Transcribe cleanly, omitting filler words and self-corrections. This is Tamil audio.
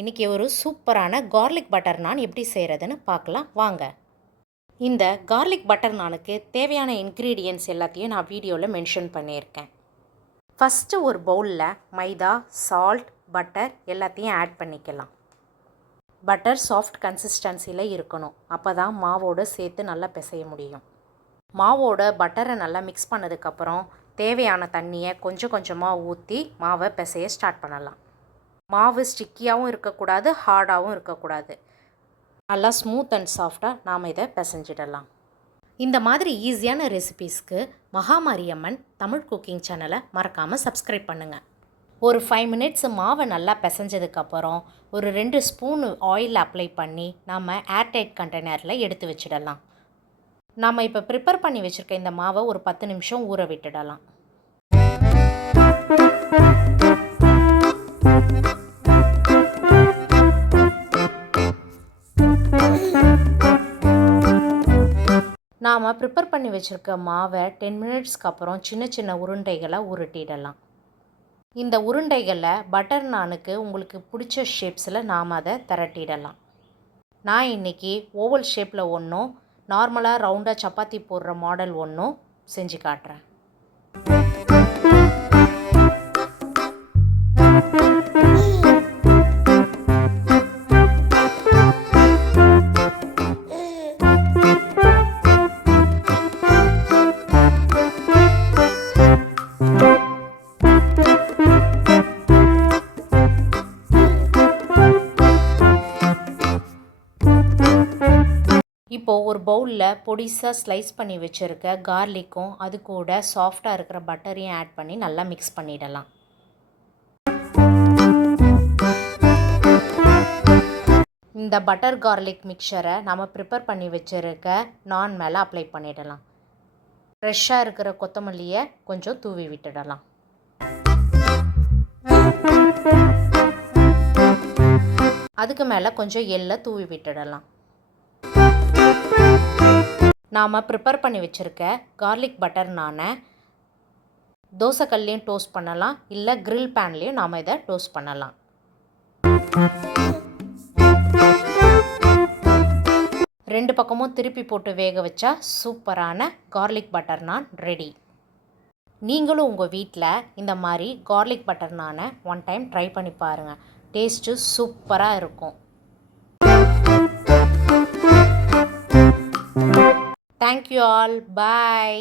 இன்றைக்கி ஒரு சூப்பரான கார்லிக் பட்டர் நான் எப்படி செய்கிறதுன்னு பார்க்கலாம் வாங்க. இந்த கார்லிக் பட்டர் நானுக்கு தேவையான இன்க்ரீடியன்ட்ஸ் எல்லாத்தையும் நான் வீடியோவில் மென்ஷன் பண்ணியிருக்கேன். ஃபஸ்ட்டு ஒரு பவுலில் மைதா, சால்ட், பட்டர் எல்லாத்தையும் ஆட் பண்ணிக்கலாம். பட்டர் சாஃப்ட் கன்சிஸ்டன்சியில் இருக்கணும், அப்போ தான் மாவோடு சேர்த்து நல்லா பிசைய முடியும். மாவோட பட்டரை நல்லா மிக்ஸ் பண்ணதுக்கப்புறம் தேவையான தண்ணியை கொஞ்சம் கொஞ்சமாக ஊற்றி மாவை பிசைய ஸ்டார்ட் பண்ணலாம். மாவு ஸ்டிக்கியாகவும் இருக்கக்கூடாது, ஹார்டாகவும் இருக்கக்கூடாது. நல்லா ஸ்மூத் அண்ட் சாஃப்டாக நாம் இதை பிசைஞ்சிடலாம். இந்த மாதிரி ஈஸியான ரெசிபீஸ்க்கு மகாமாரியம்மன் தமிழ் குக்கிங் சேனலை மறக்காமல் சப்ஸ்கிரைப் பண்ணுங்கள். ஒரு 5 மினிட்ஸ் மாவை நல்லா பிசைஞ்சதுக்கப்புறம் ஒரு 2 ஸ்பூன் ஆயில் அப்ளை பண்ணி நாம் ஏர்டைட் கண்டெய்னரில் எடுத்து வச்சிடலாம். நாம் இப்போ ப்ரிப்பேர் பண்ணி வச்சுருக்க இந்த மாவை ஒரு 10 நிமிஷம் ஊற விட்டுடலாம். நாம் ப்ரிப்பேர் பண்ணி வச்சுருக்க மாவை 10 மினிட்ஸ்க்கு அப்புறம் சின்ன சின்ன உருண்டைகளை உருட்டிடலாம். இந்த உருண்டைகளில் பட்டர் நானுக்கு உங்களுக்கு பிடிச்ச ஷேப்ஸில் நாம் அதை திரட்டிடலாம். நான் இன்றைக்கி ஓவல் ஷேப்பில் ஒன்றும், நார்மலாக ரவுண்டாக சப்பாத்தி போடுற மாடல் ஒன்றும் செஞ்சு காட்டுறேன். இப்போது ஒரு பவுலில் பொடிசாக ஸ்லைஸ் பண்ணி வச்சுருக்க கார்லிக்கும் அது கூட சாஃப்டாக இருக்கிற பட்டரையும் ஆட் பண்ணி நல்லா மிக்ஸ் பண்ணிடலாம். இந்த பட்டர் கார்லிக் மிக்சரை நம்ம ப்ரிப்பேர் பண்ணி வச்சுருக்க நான் மேலே அப்ளை பண்ணிடலாம். ஃப்ரெஷ்ஷாக இருக்கிற கொத்தமல்லியை கொஞ்சம் தூவி விட்டுடலாம். அதுக்கு மேலே கொஞ்சம் எள்ளை தூவி விட்டுடலாம். நாம் ப்ரிப்பேர் பண்ணி வச்சுருக்க கார்லிக் பட்டர் நானை தோசைக்கல்லையும் டோஸ்ட் பண்ணலாம், இல்லை கிரில் பேன்லேயும் நாம் இதை டோஸ்ட் பண்ணலாம். ரெண்டு பக்கமும் திருப்பி போட்டு வேக வச்சா சூப்பரான கார்லிக் பட்டர் நான் ரெடி. நீங்களும் உங்கள் வீட்டில் இந்த மாதிரி கார்லிக் பட்டர் நானை ஒன் டைம் ட்ரை பண்ணி பாருங்கள். டேஸ்ட்டு சூப்பராக இருக்கும். Thank you all. Bye.